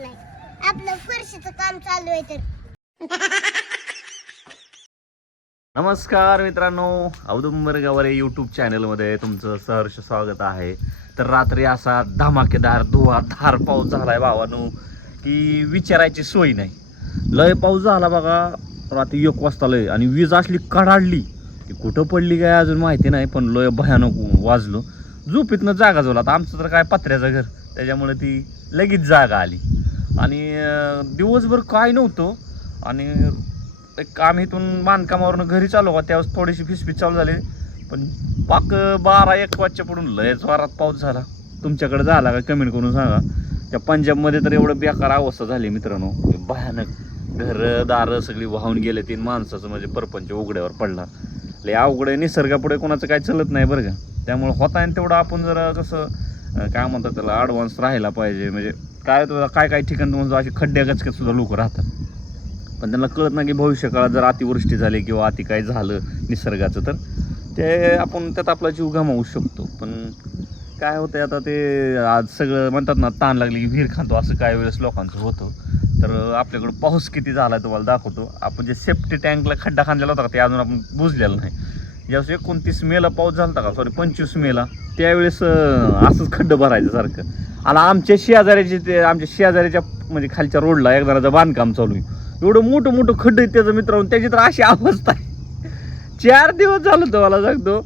नाही आपलं फरशीचं काम चालू आहे तर. नमस्कार मित्रांनो औदुंबर गवारे यूट्यूब चॅनलमध्ये तुमचं सहर्ष स्वागत आहे. तर रात्री असा धमाकेदार धुवाधार पाऊस झालाय भावानो की विचारायची सोय नाही. लय पाऊस झाला बघा रात्री एक वाजता लय. आणि वीज असली कडाडली ती कुठं पडली काय अजून माहिती नाही पण लय भयानक वाजलो. झोपीतनं जागा झाला आता आमचं तर काय पत्र्याचं घर त्याच्यामुळे ती लगेच जागा आली. आणि दिवसभर काय नव्हतं. आणि एक आम्ही इथून बांधकामावरून घरी चालू का त्यावेळेस थोडीशी फिसफिस चालू झाली. पण पाक बारा एक वाजच्या पडून लयच वारात पाऊस झाला. तुमच्याकडे झाला का कमेंट करून सांगा. त्या पंजाबमध्ये तर एवढं बेकार अवस्था झाली मित्रांनो. भयानक घरं दारं सगळी वाहून गेले तीन माणसाचं म्हणजे परपंच उघड्यावर पडला. लय अवघड आहे निसर्गापुढे कोणाचं काय चलत नाही बरं का. त्यामुळे होता आणि तेवढं आपण जरा कसं काय म्हणतात त्याला ॲडव्हान्स राहायला पाहिजे. म्हणजे काय होतं, काय काय ठिकाणी म्हणजे अशी खड्ड्या गचक्यात सुद्धा लोक राहतात. पण त्यांना कळत नाही की भविष्यकाळात जर अतिवृष्टी झाली किंवा अति काय झालं निसर्गाचं तर ते आपण त्यात आपला जीव गमावू शकतो. पण काय होतं आता ते आज सगळं म्हणतात ना ताण लागली की विहीर खातो असं काही वेळेस लोकांचं होतं. तर आपल्याकडं पाऊस किती झाला आहे तुम्हाला दाखवतो. आपण जे सेफ्टी टँकला खड्डा खांदलेला होता का ते अजून आपण बुजलेलं नाही. ज्यावेळेस एकोणतीस मेला पाऊस झाला होता का? सॉरी पंचवीस मेला त्यावेळेस असंच खड्डं भरायचं सारखं. आणि आमच्या शेजाऱ्याचे ते आमच्या शेजाऱ्याच्या म्हणजे खालच्या रोडला एक जणाचं बांधकाम चालू आहे. एवढं मोठं मोठं खड्डं आहे त्याचं मित्र त्याची तर अशी अवस्था आहे. चार दिवस झालं होतं मला सांगतो.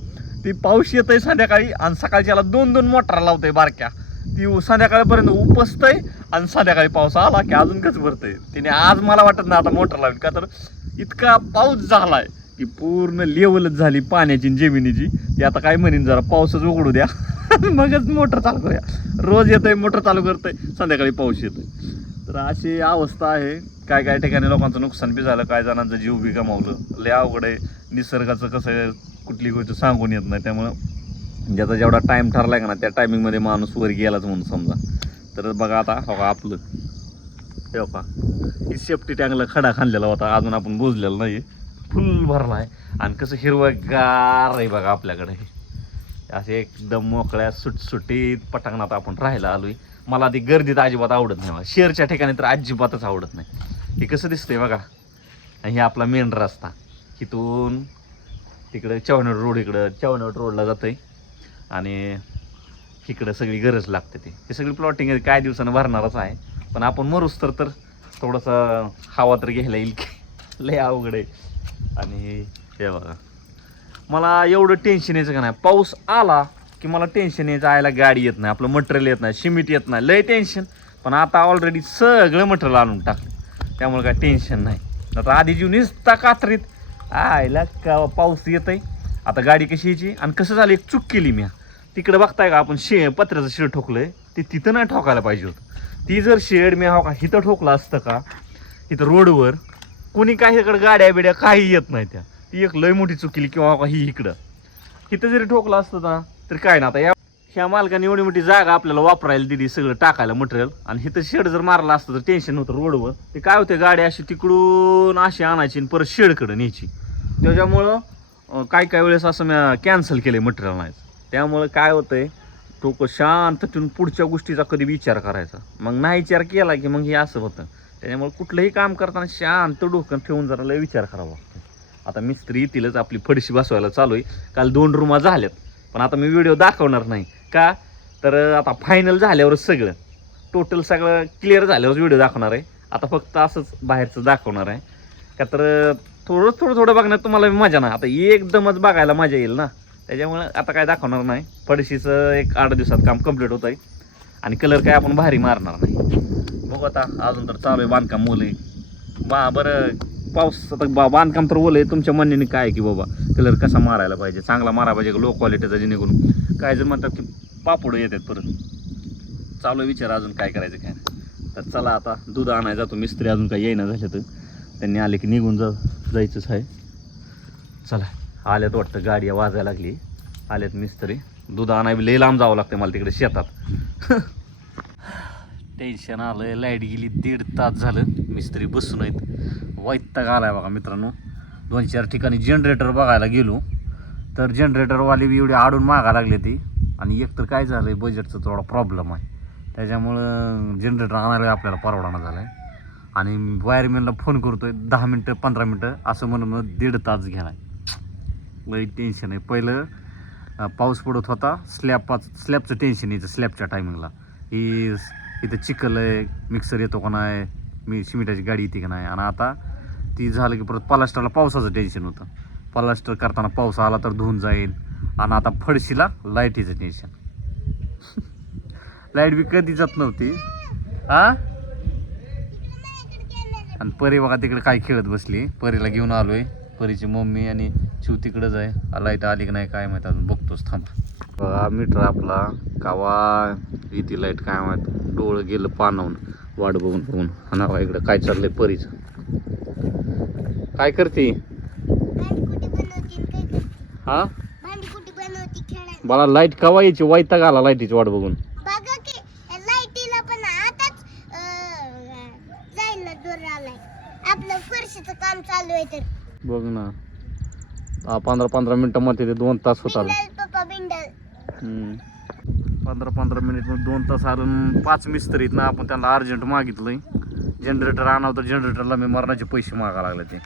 ती पाऊस येतोय संध्याकाळी आणि सकाळच्याला दोन दोन मोटर लावतंय बारक्या. ती संध्याकाळपर्यंत उपसतंय आणि संध्याकाळी पाऊस आला की अजून कच भरतंय तिने आज मला वाटत ना आता मोटर लावली का तर इतका पाऊस झालाय. की पूर्ण लेवलच झाली पाण्याची जमिनीची. ती आता काय म्हणेन जरा पाऊसच उघडू द्या. मगच मोटर चालू करूया. रोज येतोय मोटर चालू करतोय. संध्याकाळी पाऊस येतोय. तर अशी अवस्था आहे. काय काय ठिकाणी लोकांचं नुकसान बी झालं काय जणांचं जीव बी गमावलं. लय अवघड आहे. निसर्गाचं कसं कुठली गोष्ट सांगून येत नाही. त्यामुळं ज्याचा जेवढा टाईम ठरलाय का ना त्या टायमिंगमध्ये माणूस वर गेलाच म्हणून समजा. तर बघा आता हो का आपलं. हे हो का. ही सेफ्टी टँकला खडा खाणलेला होता. अजून आपण बुजलेला नाही फुल भरला आहे आणि कसं हिरवगार आहे बघा आपल्याकडे. असे एकदम मोकळ्या सुटसुटीत पटांगणात आपण राहायला आलोय. मला ती गर्दीत अजिबात आवडत नाही मला शेअरच्या ठिकाणी तर अजिबातच आवडत नाही. हे कसं दिसतंय बघा. आणि हे आपला मेन रस्ता. इथून तिकडं चव्हाणवड रोड इकडं चव्हाणवड रोडला जातं आहे आणि इकडं सगळी गरज लागते ते. हे सगळी प्लॉटिंग काय दिवसानं भरणारच आहे. पण आपण मरूस तर तर थोडंसं हवा तर घ्यायला येईल की. लय अवघड आहे. आणि हे बघा. मला एवढं टेन्शन यायचं का नाही? पाऊस आला की मला टेन्शन यायचं आयला गाडी येत नाही आपलं मटेरियल येत नाही शिमिट येत नाही. लय टेन्शन पण आता ऑलरेडी सगळं मटेरियल आणून टाकलं. त्यामुळे काय टेन्शन नाही. आता आधी जीव निसता कात्रीत. आयला का पाऊस येत आहे आता गाडी कशी यायची? आणि कसं झालं? एक चूक केली मी. तिकडे बघताय का आपण शे पत्र्याचं शेड ठोकलंय? ते तिथं नाही ठोकायला पाहिजे होतं. ती जर शेड मी हा का इथं ठोकलं असतं का इथं रोडवर कोणी काही इकडं गाड्या बिड्या काही येत नाही त्या. ती एक लय मोठी चुकीली किंवा ही इकडं. इथं जरी ठोकलं असतं ना तर काय ना आता या ह्या मालकाने एवढी मोठी जागा आपल्याला वापरायला दिली सगळं टाकायला मटेरियल आणि इथं शेड जर मारला असतं तर टेन्शन होतं रोडवर. ते काय होते गाडी अशी तिकडून अशी आणायची आणि परत शेडकडं न्यायची. त्याच्यामुळं काही काय काय वेळेस असं मी कॅन्सल केलं मटेरियल नाही. त्यामुळं काय होतंय तो शांत ठेवून पुढच्या गोष्टीचा कधी विचार करायचा. मग नाही विचार केला की मग हे असं होतं. त्याच्यामुळे कुठलंही काम करताना शांत डोकं ठेवून जरा लय विचार करावा लागतो. आता मिस्त्री येतीलच आपली फडशी बसवायला चालू आहे. काल दोन रूमा झाल्यात. पण आता मी व्हिडिओ दाखवणार नाही. का? तर आता फायनल झाल्यावरच सगळं. टोटल सगळं क्लिअर झाल्यावरच व्हिडिओ दाखवणार आहे. आता फक्त असंच बाहेरचं दाखवणार आहे. का तर थोडं थोडं थोडं बघण्यात तुम्हाला मजा ना. आता एकदमच बघायला मजा येईल ना. त्याच्यामुळे आता काय दाखवणार नाही. फडशीचं एक आठ दिवसात काम कंप्लीट होत आहे आणि कलर काय आपण भारी मारणार नाही. बघू आता अजून तर चालू आहे बांधकाम मुलं बा बरं पाऊस आता बा बांधकाम तर ओलं आहे तुमच्या म्हणण्याने काय आहे की बाबा कलर कसा मारायला पाहिजे? चांगला मारायला पाहिजे लो क्वालिटीचा जेणेकरून? काय जर म्हणतात की पापड येतात परत. चालू आहे विचार अजून काय करायचं काय नाही. तर चला आता दूध आणायला जातो. मिस्त्री अजून काही येईना झाले तर. त्यांनी आले की निघून जा जायचंच आहे. चला आल्यात वाटतं गाडी वाजायला लागली. आल्यात मिस्त्री. दूध आणायला लई लांब जावं लागतं मला तिकडे शेतात. टेन्शन आलं लाइट गेली दीड तास झालं. मिस्त्री बसून आहेत. वैताग आलाय बघा मित्रांनो. दोन चार ठिकाणी जनरेटर बघायला गेलो. तर जनरेटरवाले बी एवढे आडून मागा लागले ते. आणि एकतर काय झालं आहे बजेटचा थोडा प्रॉब्लेम आहे. त्याच्यामुळं जनरेटर आणायला आपल्याला परवडाना झाला आहे आणि वायरमॅनला फोन करतोय दहा मिनटं पंधरा मिनटं असं म्हणून दीड तास घेणार. लई टेन्शन आहे. पहिलं पाऊस पडत होता. स्लॅपाच स्लॅबचं टेन्शन यायचं स्लॅबच्या टायमिंगला ही इथं चिखल आहे मिक्सर येतो का नाही मी सिमेंटाची गाडी येते का नाही. आणि आता ती झालं की परत पलास्टरला पावसाचं टेन्शन होतं. पलास्टर करताना पाऊस आला तर धुवून जाईल. आणि आता फडशीला लाईटीचं टेन्शन लाइट बी कधी जात नव्हती. हा आणि परी बघा तिकडे काय खेळत बसली. परीला घेऊन आलोय. परीची मम्मी आणि शिव तिकडंच आहे. लाइट आली की नाही काय माहिती अजून. बघतोच थांब. बघा मीटर आपला. कावा इथे लाइट काय माहीत डोळं गेलं पानावून वाट बघून बघून. बघा इकडं काय चाललंय परीचं. काय करते? हा? मला लाइट कवा यायची? वाईटा आला लाईटीची वाट बघून. काम चालू आहे तर. बघ ना. पंधरा पंधरा मिनिटं मध्ये ते दोन तास होत आलं. पंधरा पंधरा मिनिट मग दोन तास आलं पाच मिस्त्रीत ना आपण त्यांना अर्जंट मागितलंय. जनरेटर आणावं तर जनरेटरला मी मरणाचे पैसे मागा लागले ते.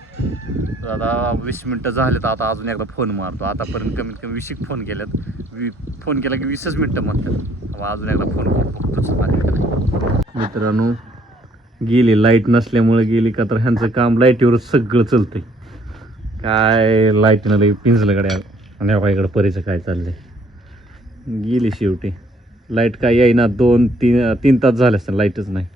आता वीस मिनटं झाले तर आता अजून एकदा फोन मारतो. आतापर्यंत कमीत कमी वीस फोन केल्यात वी फोन केला की वीसच मिनटं म्हणतात. अजून एकदा फोन करून बघतोच मित्रांनो गेली लाइट नसल्यामुळे गेली का तर ह्यांचं काम लाईटीवर सगळं चालतंय. काय लाईटनं लई पिंजलं गड्या. आणि अहो इकडं परीचं काय चाललंय? गेली शेवटी. लाइट काय येईना दोन तीन तीन तास झाले असते लाईटच नाही.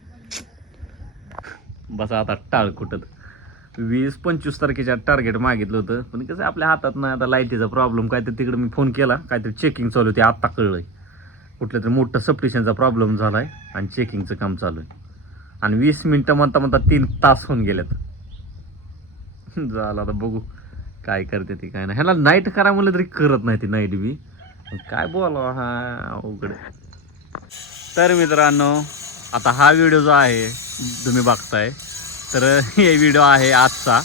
बस आता टाळ कुठत वीस पंचवीस तारखेच्या टार्गेट मागितलं होतं पण कसं आपल्या हातात नाही आता लाईटीचा प्रॉब्लेम काय तर तिकडे मी फोन केला काहीतरी चेकिंग चालू होती आत्ता कळलं आहे कुठलं तरी मोठं सप्टिशनचा प्रॉब्लेम झाला आहे आणि चेकिंगचं काम चालू आहे. आणि वीस मिनटं म्हणता म्हणता तीन तास होऊन गेलेत. झालं आता बघू काय करते ती काय नाही. ह्याला नाईट करा म्हणलं तरी करत नाही ती नाईट बी. काय बोलावं हा? अवघड तर मित्रांनो आता हा व्हिडिओ जो आहे तुम्ही बघताय. तर हे व्हिडिओ आहे आजचा.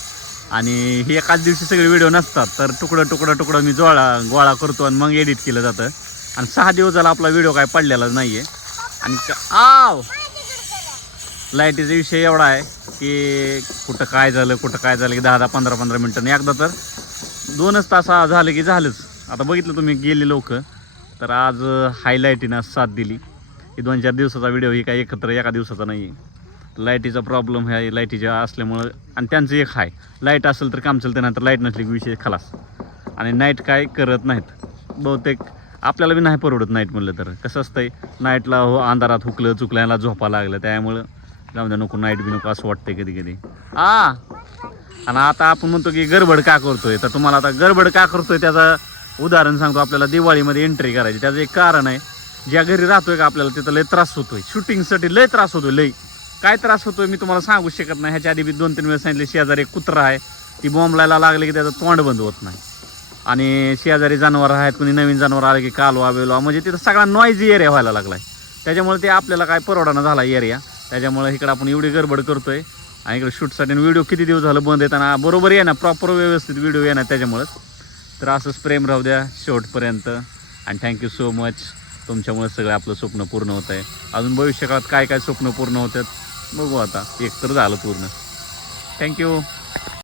आणि हे एकाच दिवशी सगळे व्हिडिओ नसतात. तर तुकडं तुकडं तुकडं मी जोळा गोळा करतो आणि मग एडिट केलं जातं. आणि सहा दिवस झाला आपला व्हिडिओ काय पडलेला नाही आहे आणि आव! लाईटीचा विषय एवढा आहे की कुठं काय झालं कुठं काय झालं की दहा दहा पंधरा पंधरा मिनटं एकदा तर दोनच तास झालं की झालंच. आता बघितलं तुम्ही गेले लोक. तर आज हायलाईटीनं साथ दिली. ही दोन चार दिवसाचा व्हिडिओ ही काय एकत्र एका दिवसाचा नाही आहे लाईटीचा प्रॉब्लेम ह्या लाईटीच्या असल्यामुळं आणि त्यांचं एक हाय. लाइट असेल तर काम चालतं नाही तर लाइट नसली की विषय खलास. आणि नाईट काय करत नाहीत. बहुतेक आपल्याला बी नाही परवडत नाईट म्हणलं तर. कसं असतंय नाईटला हो अंधारात हुकलं चुकल्याला झोपा लागलं त्यामुळं जाऊ द्या नको नाईट बी नको असं वाटतंय कधी कधी आ! आणि आता आपण म्हणतो की गडबड का करतोय? तर तुम्हाला आता गडबड का करतोय त्याचा उदाहरण सांगतो आपल्याला दिवाळीमध्ये एंट्री करायची. त्याचं एक कारण आहे ज्या घरी राहतोय का आपल्याला तिथं लय त्रास होतोय. शूटिंगसाठी लय त्रास होतोय लय. काय त्रास होतोय मी तुम्हाला सांगू शकत नाही. ह्याच्या आधी मी दोन तीन वेळेस सांगितले शेजारी एक कुत्रा आहे. ती बॉम्बलायला लागले की त्याचं तोंड बंद होत नाही. आणि शेजारी जनावर आहेत कुणी नवीन जनावर आले की कालवा बिलवा म्हणजे तिथं सगळा नॉईजी एरिया व्हायला लागलाय. त्याच्यामुळे ते आपल्याला काय परवडाना झाला एरिया त्याच्यामुळे इकडं आपण एवढी गडबड करतोय. आणि इकडे शूटसाठी व्हिडिओ किती दिवस झालं बंद येताना बरोबर आहे ना प्रॉपर व्यवस्थित व्हिडिओ येणार त्याच्यामुळेच. तर असंच प्रेम राहू द्या शेवटपर्यंत. आणि थँक्यू सो मच तुमच्यामुळे सगळं आपलं स्वप्न पूर्ण होत आहे. अजून भविष्यकाळात काय काय स्वप्न पूर्ण होतात बघू आता. एक तर झालं पूर्ण. थँक्यू